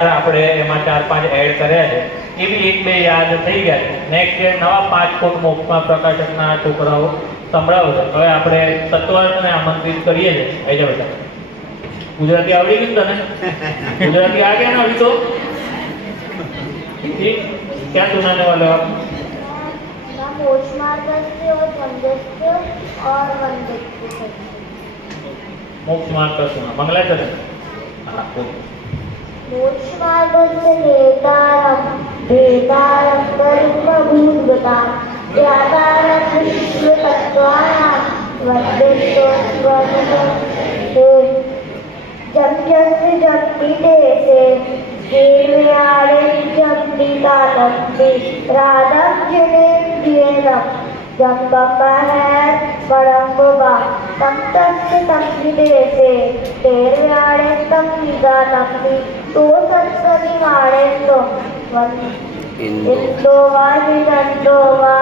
આપણે એમાં 4-5 એડ કર્યા છે, એ બી 1-2 યાદ થઈ ગયા છે. નેક્સ્ટ ડે નવા 5 ફૂટ મોક્ષમાં પ્રકાશકના છોકરાઓ સંભળાવશે. હવે આપણે તત્વને આમંત્રિત કરીએ છીએ. આવી જાઓ બેટા. ગુજરાતી આવડી ગયું તને? ગુજરાતી आ गया ना अभी तो? ठीक. क्या सुनाने वाले हो आप? मोक्ष मार्गस्य और वंदस्य और वंदस्य. मोक्ष मार्ग का सुना. मंगलाचरण. हाँ बोल. मोक्ष मार्गस्य नेतारं भेदारं कर्मभूतता यातारं विश्वतत्त्वानां वन्दस्त्वं जप्यस्य जप्ति देशे देव्यारे जप्ति तालन्ति राधाक्षणेन्द्रियेण जम्बमहर परम्बुवा तम तस्य तम्विदेशे देव्यारे तम निगानम्बि तो सत्सनिवारे तो इंदो वा विदंडो वा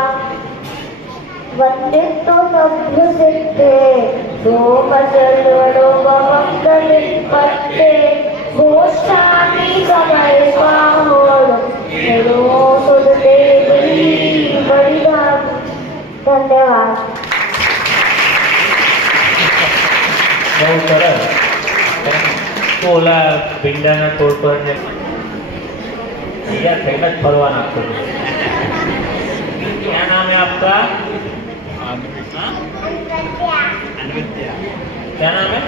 वंदितो सभ्युसिद्धे दोमचलवडो वमंगलिपत्ते घोषामि समय स्वाहोड हेलो सुदते बड़ी बात. धन्यवाद. बहुत सरल. तो ओला ભીંડાના છોડ પર ને તૈયાર થઈને જ ફરવા નાખતો. क्या नाम है आपका? क्या नाम है?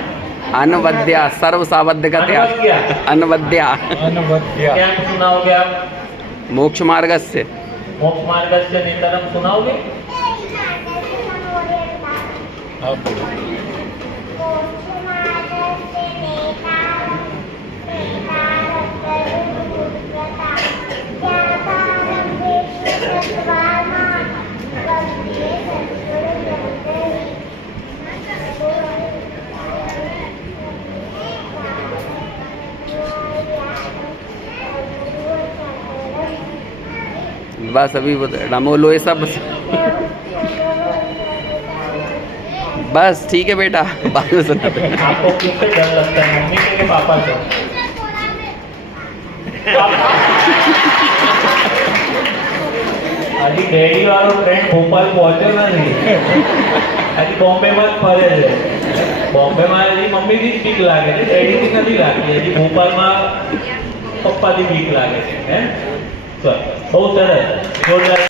अनवद्या सर्वसावध्यकतया अनवद्या क्या सुनाओगे आप? मोक्ष मार्गस्य. मोक्ष मार्गस्य नेतरम सुनाओगे? बस अभी बोलो ये सब. बस ठीक है बेटा, बाद में सुना. आपको किससे डर लगता है, मम्मी से कि पापा से? अभी डैडी वालों ट्रेन भोपाल पहुंचे नहीं. अभी बॉम्बे में फरे છે. बॉम्बे में हજી मम्मी થી બીક લાગે છે, ડેડી થી નથી લાગતી. હજી ભોપાલ માં પપ્પા થી બીક લાગે છે. હે ચલ બહુ સરસ, જોરદાર.